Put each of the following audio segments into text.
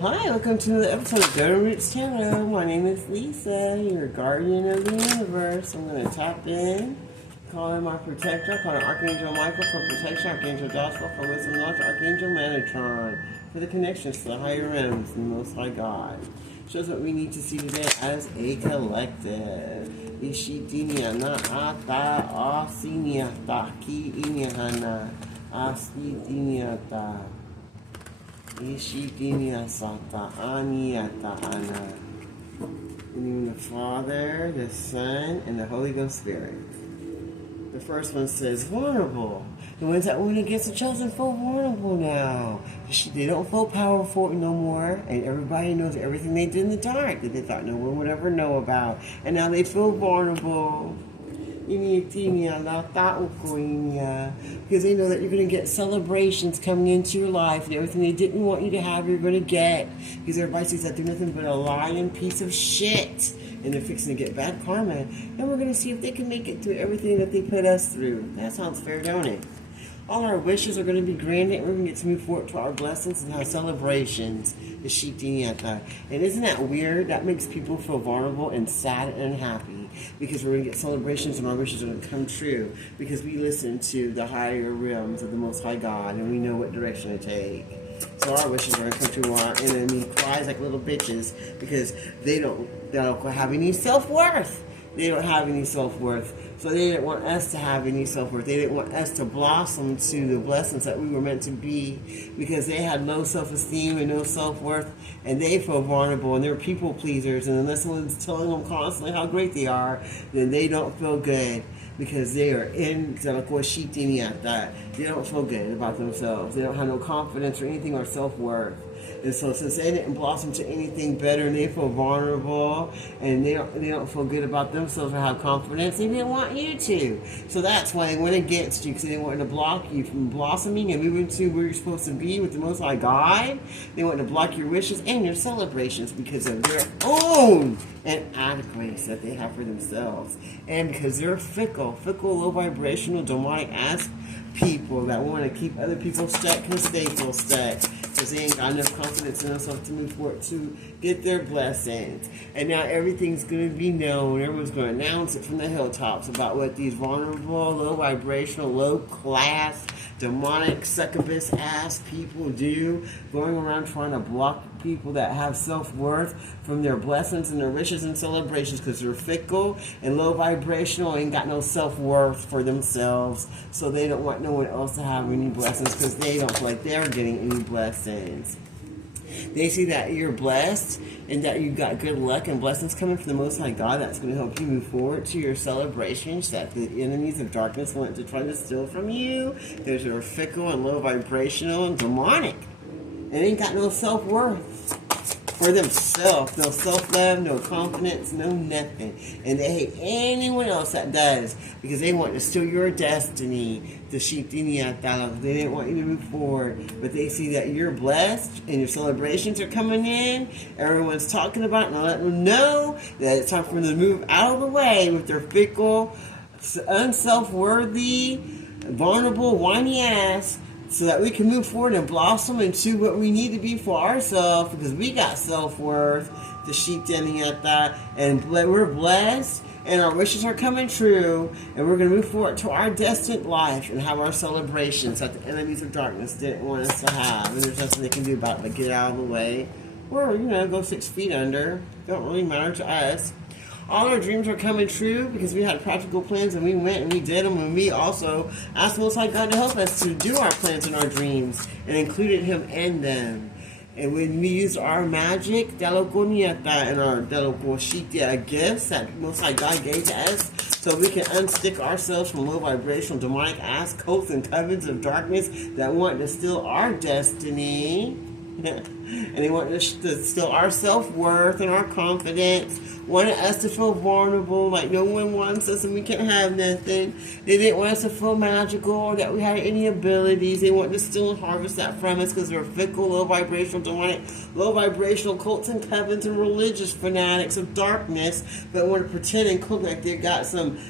Hi, welcome to another episode of Golden Roots Tarot. My name is Lisa, your guardian of the universe. I'm going to tap in, call in my protector, call in Archangel Michael for protection, Archangel Joshua for wisdom knowledge, Archangel Metatron for the connections to the higher realms and the Most High God. Shows what we need to see today as a collective. Ishitinia na ata asinia taki inyahana asitinia ta. Ishitinia sata aniata ana. In the name of the Father, the Son, and the Holy Ghost Spirit. The first one says vulnerable. The ones that went against the chosen feel vulnerable now. They don't feel powerful no more, and everybody knows everything they did in the dark that they thought no one would ever know about, and now they feel vulnerable. Because they know that you're going to get celebrations coming into your life, and everything they didn't want you to have, you're going to get. Because everybody sees that they're nothing but a lying piece of shit, and they're fixing to get bad karma. And we're going to see if they can make it through everything that they put us through. That sounds fair, don't it? All our wishes are going to be granted. We're going to get to move forward to our blessings and have celebrations. And isn't that weird? That makes people feel vulnerable and sad and unhappy. Because we're going to get celebrations and our wishes are going to come true. Because we listen to the higher realms of the Most High God and we know what direction to take. So our wishes are going to come true while our enemy cries like little bitches because they don't have any self-worth. They don't have any self-worth. So they didn't want us to have any self-worth. They didn't want us to blossom to the blessings that we were meant to be because they had low self-esteem and no self-worth, and they feel vulnerable, and they're people pleasers, and unless someone's telling them constantly how great they are, then they don't feel good because they are in that. They don't feel good about themselves. They don't have no confidence or anything or self-worth. And so since they didn't blossom to anything better and they feel vulnerable and they don't feel good about themselves or have confidence, they didn't want you to. So that's why they went against you, because they wanted to block you from blossoming and moving to where you're supposed to be with the Most High God. They wanted to block your wishes and your celebrations because of their own inadequacies that they have for themselves. And because they're fickle, low vibrational, demonic ass people that want to keep other people stuck because they feel stuck. Because they ain't got enough confidence in themselves to move forward to get their blessings. And now everything's going to be known. Everyone's going to announce it from the hilltops about what these vulnerable, low vibrational, low class, demonic, succubus ass people do. Going around trying to block people that have self-worth from their blessings and their wishes and celebrations because they're fickle and low vibrational and ain't got no self-worth for themselves. So they don't want no one else to have any blessings because they don't feel like they're getting any blessings. They see that you're blessed and that you've got good luck and blessings coming from the Most High God that's going to help you move forward to your celebrations that the enemies of darkness want to try to steal from you. Those are fickle and low vibrational and demonic. And ain't got no self-worth for themselves. No self-love, no confidence, no nothing. And they hate anyone else that does because they want to steal your destiny. They didn't want you to move forward. But they see that you're blessed and your celebrations are coming in. Everyone's talking about it and letting them know that it's time for them to move out of the way with their fickle, unself-worthy, vulnerable, whiny ass, so that we can move forward and blossom into what we need to be for ourselves, because we got self-worth, the sheep standing at that, and we're blessed, and our wishes are coming true, and we're going to move forward to our destined life and have our celebrations that the enemies of darkness didn't want us to have, and there's nothing they can do about it but get out of the way, or, go 6 feet under. Don't really matter to us. All our dreams are coming true because we had practical plans and we went and we did them, and we also asked the Most High God to help us to do our plans and our dreams and included Him in them. And when we used our magic, and our gifts that Most High God gave to us, so we can unstick ourselves from low vibrational demonic ass cults and covens of darkness that want to steal our destiny. And they want to steal our self-worth and our confidence, wanted us to feel vulnerable, like no one wants us and we can't have nothing. They didn't want us to feel magical or that we had any abilities. They want to steal and harvest that from us because they're fickle, low vibrational, demonic, low vibrational cults and covens and religious fanatics of darkness that want to pretend and look like they got some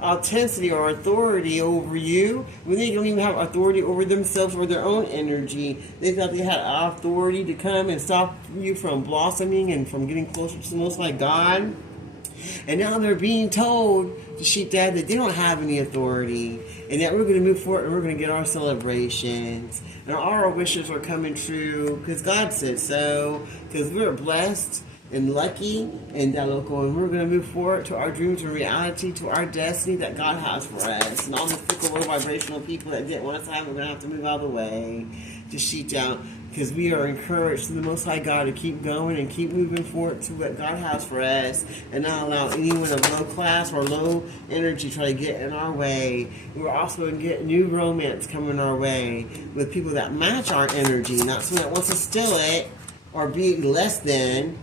authenticity or authority over you when they don't even have authority over themselves or their own energy. They thought they had authority to come and stop you from blossoming and from getting closer to the Most High God. And now they're being told to sheep dad that they don't have any authority and that we're going to move forward and we're going to get our celebrations and all our wishes are coming true because God said so, because we're blessed and lucky and that local, and we're going to move forward to our dreams and reality, to our destiny that God has for us. And all the fickle, low vibrational people that didn't want us to have, we're going to have to move out of the way to sheet down, because we are encouraged to the Most High God to keep going and keep moving forward to what God has for us and not allow anyone of low class or low energy try to get in our way. We're also going to get new romance coming our way with people that match our energy, not someone that wants to steal it or be less than,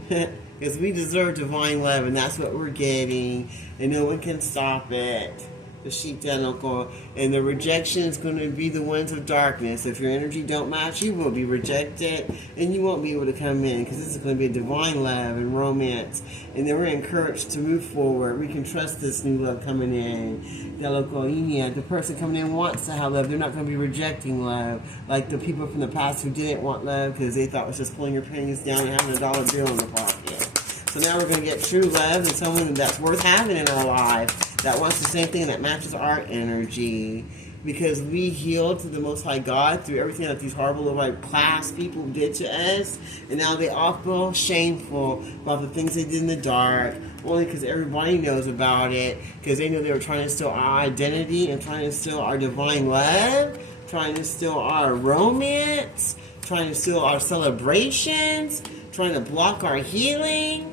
because we deserve divine love, and that's what we're getting, and no one can stop it. The sheep uncle, and the rejection is going to be the ones of darkness. If your energy don't match, you will be rejected, and you won't be able to come in, because this is going to be a divine love and romance, and then we're encouraged to move forward. We can trust this new love coming in. The person coming in wants to have love. They're not going to be rejecting love like the people from the past who didn't want love because they thought it was just pulling your panties down and having a dollar bill in the pocket. So now we're going to get true love and someone that's worth having in our life that wants the same thing, that matches our energy, because we healed to the Most High God through everything that these horrible low class people did to us, and now they all feel shameful about the things they did in the dark, only because everybody knows about it, because they know they were trying to steal our identity and trying to steal our divine love, trying to steal our romance, trying to steal our celebrations, trying to block our healing,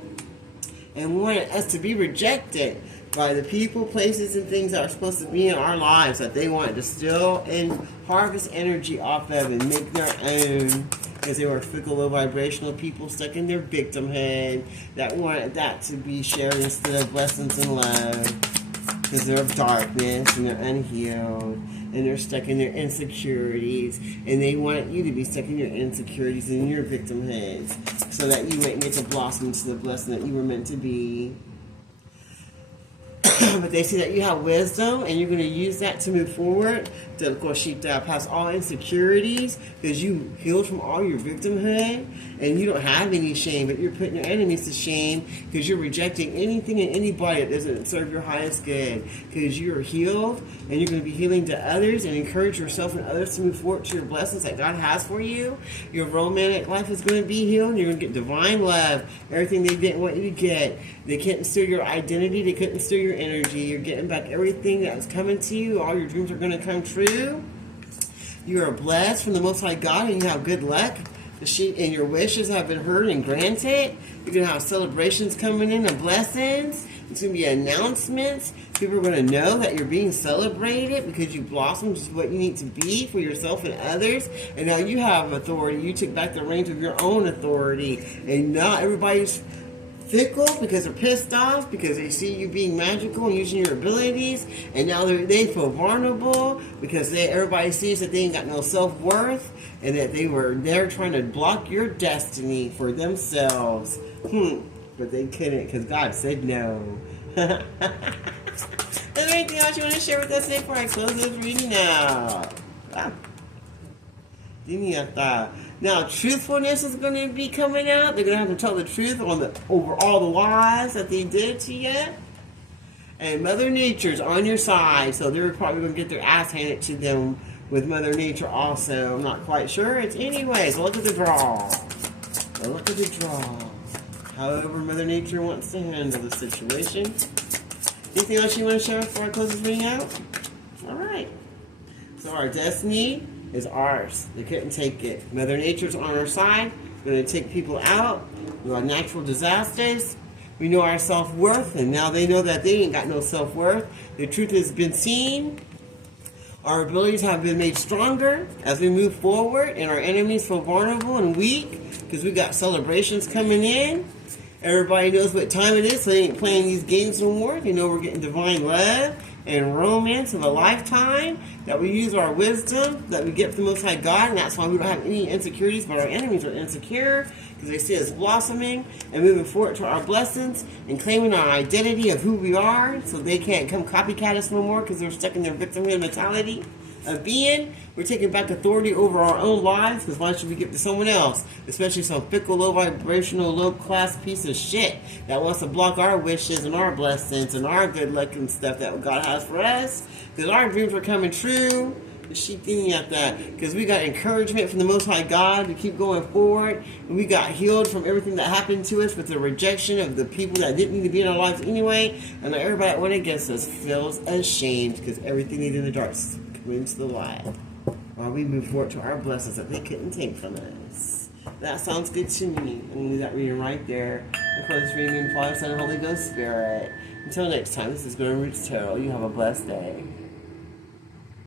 and wanted us to be rejected by the people, places, and things that are supposed to be in our lives that they wanted to steal and harvest energy off of and make their own, because they were fickle, low vibrational people stuck in their victimhood that wanted that to be shared instead of blessings and love, because they're of darkness and they're unhealed and they're stuck in their insecurities, and they want you to be stuck in your insecurities and your victimhoods so that you might get to blossom into the blessing that you were meant to be. But they see that you have wisdom and you're going to use that to move forward, to of course sheep down past all insecurities, because you healed from all your victimhood and you don't have any shame, but you're putting your enemies to shame because you're rejecting anything and anybody that doesn't serve your highest good, because you're healed and you're going to be healing to others and encourage yourself and others to move forward to your blessings that God has for you. Your romantic life is going to be healed and you're going to get divine love, everything they didn't want you to get. They couldn't steal your identity, they couldn't steal your energy. You're getting back everything that was coming to you. All your dreams are going to come true. You are blessed from the Most High God and you have good luck. And your wishes have been heard and granted. You're going to have celebrations coming in and blessings. It's going to be announcements. People are going to know that you're being celebrated because you blossomed just what you need to be for yourself and others. And now you have authority. You took back the reins of your own authority. And now everybody's fickle because they're pissed off because they see you being magical and using your abilities, and now they feel vulnerable because everybody sees that they ain't got no self-worth and that they're trying to block your destiny for themselves. But they couldn't because God said no. Is there anything else you want to share with us today before I close this reading out? Now, truthfulness is going to be coming out. They're going to have to tell the truth over all the lies that they did to you. And Mother Nature's on your side, so they're probably going to get their ass handed to them with Mother Nature also. I'm not quite sure. Anyways, look at the draw. Look at the draw. However Mother Nature wants to handle the situation. Anything else you want to share before I close this reading out? All right. So our destiny is ours. They couldn't take it. Mother Nature's on our side. We're going to take people out. We have natural disasters. We know our self-worth, and now they know that they ain't got no self-worth. The truth has been seen. Our abilities have been made stronger as we move forward, and our enemies feel vulnerable and weak because we got celebrations coming in. Everybody knows what time it is, so they ain't playing these games no more. They know we're getting divine love, and romance of a lifetime, that we use our wisdom that we get from the Most High God, and that's why we don't have any insecurities, but our enemies are insecure because they see us blossoming and moving forward to our blessings and claiming our identity of who we are, so they can't come copycat us no more because they're stuck in their victimhood mentality of being. We're taking back authority over our own lives, because why should we give it to someone else, especially some fickle, low vibrational, low class piece of shit that wants to block our wishes and our blessings and our good luck and stuff that God has for us, because our dreams are coming true. She thinking at that, because we got encouragement from the Most High God to keep going forward, and we got healed from everything that happened to us with the rejection of the people that didn't need to be in our lives anyway, and everybody that went against us feels ashamed because everything needed in the dark into the light, while we move forward to our blessings that they couldn't take from us. That sounds good to me. And leave that reading right there. The close reading, Father, Son, and Holy Ghost Spirit. Until next time, this is Golden Roots Tarot. You have a blessed day.